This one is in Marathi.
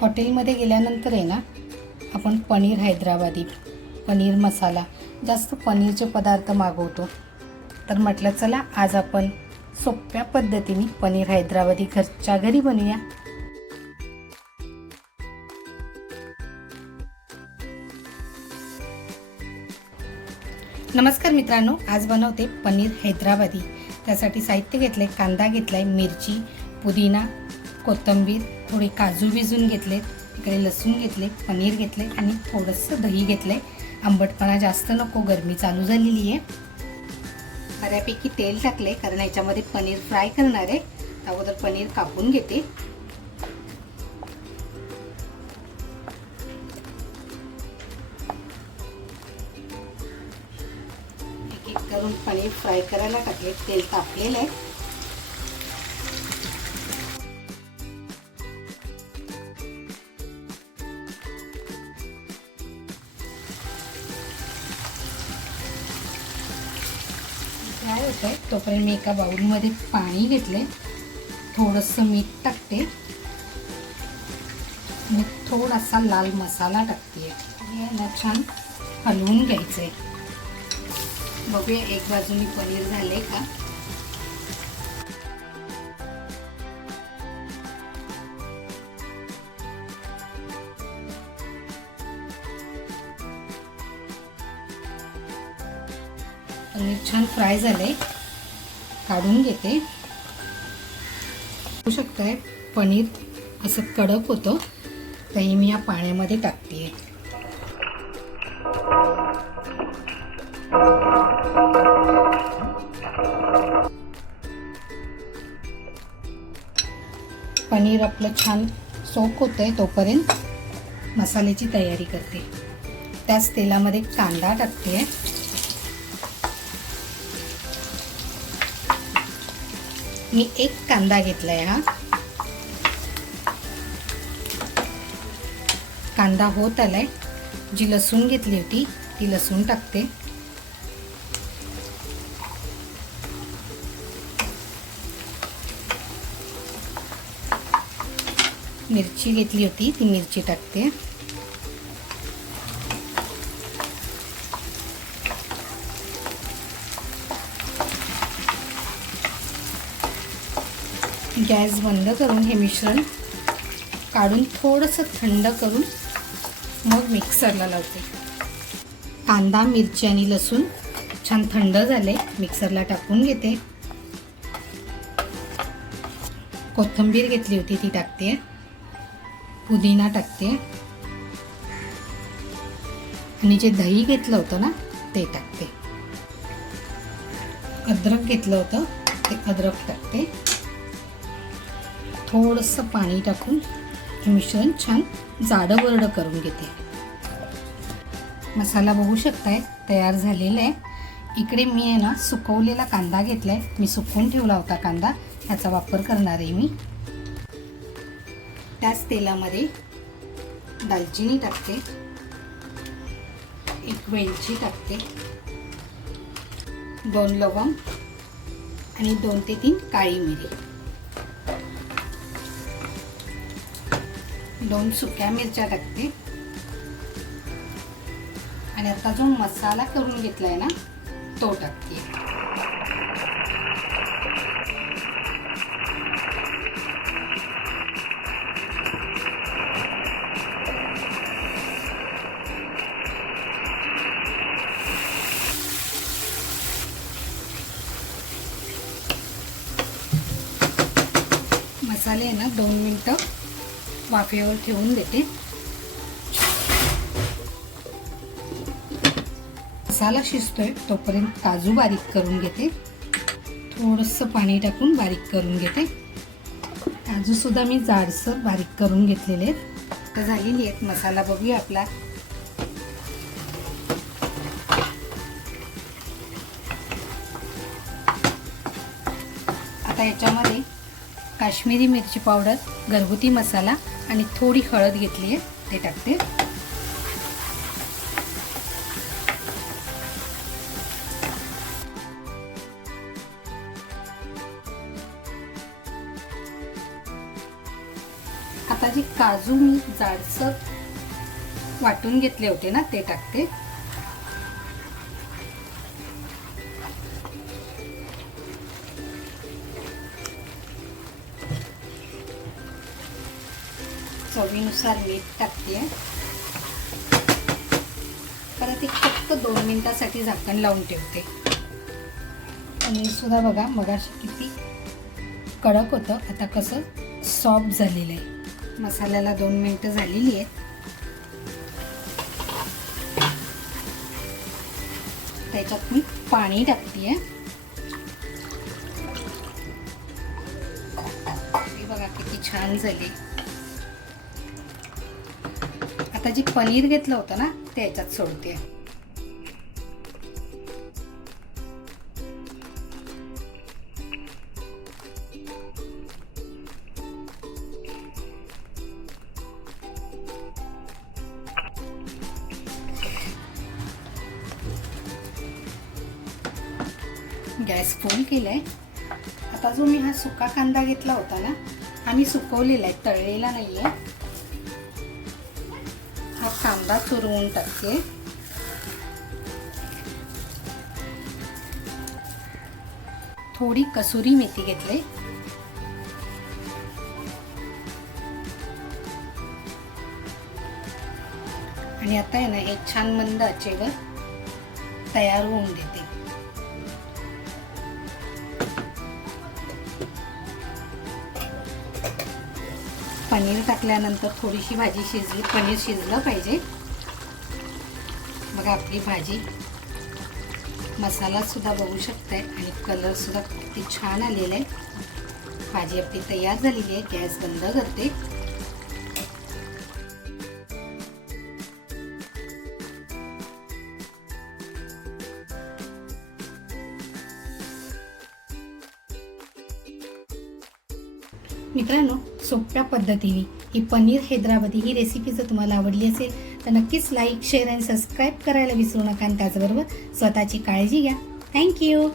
हॉटेलमध्ये गेल्यानंतर आहे ना आपण पनीर हैदराबादी पनीर मसाला जास्त पनीरचे पदार्थ मागवतो. तर म्हटलं चला आज आपण सोप्या पद्धतीने पनीर हैदराबादी घरच्या घरी बनवूया. नमस्कार मित्रांनो आज बनवते पनीर हैदराबादी. त्यासाठी साहित्य घेतले कांदा घेतलाय मिरची पुदिना कोथिंबीर थोडे काजू भिजून घेतले इकडे लसूण घेतले पनीर घेतले आणि थोडंसं दही घेतलंय आंबटपणा जास्त नको गरमी चालू झालेली आहे. बऱ्यापैकी तेल टाकले कारण याच्यामध्ये पनीर फ्राय करणार आहे. अगोदर पनीर कापून घेते. एक एक करून पनीर फ्राय करायला टाकले. तेल तापलेलं आहे. होतं. आहे तोपर्यंत मी एका बाउलमध्ये पाणी घेतले थोडंसं मीठ टाकते. आणि थोडासा लाल मसाला टाकते याला छान हलवून घ्यायचं आहे बघूया एक बाजूनी पनीर झाले का? पनीर छान फ्राय झाले. काढून घेते. होऊ शकताय पनीर असं कडक होतं. तरी मी या पाण्यामध्ये टाकते पनीर आपलं छान सोक होतं आहे तोपर्यंत मसाल्याची तयारी करते. त्याच तेलामध्ये कांदा टाकते आहे मी एक कांदा घेतला आहे हा. कांदा होत आलाय. जी लसूण घेतली होती ती लसूण टाकते. मिरची घेतली होती ती मिरची टाकते. गॅस बंद करून हे मिश्रण काढून थोडंसं थंड करून मग मिक्सरला लावते. कांदा मिरची आणि लसूण छान थंड झाले मिक्सरला टाकून घेते. कोथिंबीर घेतली होती ती टाकते. पुदिना टाकते. आणि जे दही घेतलं होतं ना ते टाकते. अद्रक घेतलं होतं ते अद्रक टाकते. थोडंसं पाणी टाकून हे मिश्रण छान जाडं वरडं करून घेते. मसाला बघू शकताय तयार झालेला आहे. इकडे मी आहे ना सुकवलेला कांदा घेतला आहे मी सुकवून ठेवला होता कांदा. ह्याचा वापर करणार आहे मी. त्याच तेलामध्ये दालचिनी टाकते. एक वेलची टाकते. दोन लवंग आणि दोन ते तीन काळी मिरी. दोन सुक्या मिरच्या टाकते. आणि आता जो मसाला करून घेतलाय ना तो टाकते. मसाले आहे ना दोन मिनटं. वाफेवर ठेवून देते. मसाला शिजतोय तोपर्यंत काजू बारीक करून घेते. थोडंसं पाणी टाकून बारीक करून घेते. काजूसुद्धा मी जाडसर बारीक करून घेतलेले आहेत. तर झालेली आहेत मसाला बघूया आपला. आता याच्यामध्ये काश्मीरी मिरची पावडर घरगुती मसाला आणि थोडी हळद घेतली आहे ते टाकते. आता जी काजू मी जाडसर वाटून घेतले होते ना ते टाकते. चवीनुसार मीठ टाकते. परत एक फक्त दोन मिनटासाठी झाकण लावून ठेवते. आणि सुद्धा बघा मगाशी किती कडक होतं. आता कसं सॉफ्ट झालेलं आहे. मसाल्याला दोन मिनटं झालेली आहेत. त्याच्यात मी पाणी टाकते बघा किती छान झाली. आता जे पनीर घेतलं होतं ना ते याच्यात सोडते. गॅस फुल केलाय. आता जो मी हा सुका कांदा घेतला होता ना आणि सुकवलेला आहे तळलेला नाहीये. आहे कांदा चुरवून टाकते. थोडी कसुरी मेथी घेतले. आणि आता आहे ना हे छान मंद आचेवर तयार होऊन देते. पनीर टाकल्यानंतर थोडीशी भाजी शिजली पनीर शिजलं पाहिजे. बघा आपली भाजी मसालासुद्धा बघू शकताय आणि कलरसुद्धा किती छान आलेला आहे. भाजी आपली तयार झालेली आहे गॅस बंद करते. मित्रांनो सोप्या पद्धतीने. ही पनीर हैदराबादी ही रेसिपी जर तुम्हाला आवडली असेल तर नक्कीच लाईक शेअर आणि सबस्क्राईब करायला विसरू नका आणि त्याचबरोबर स्वतःची काळजी घ्या. थँक्यू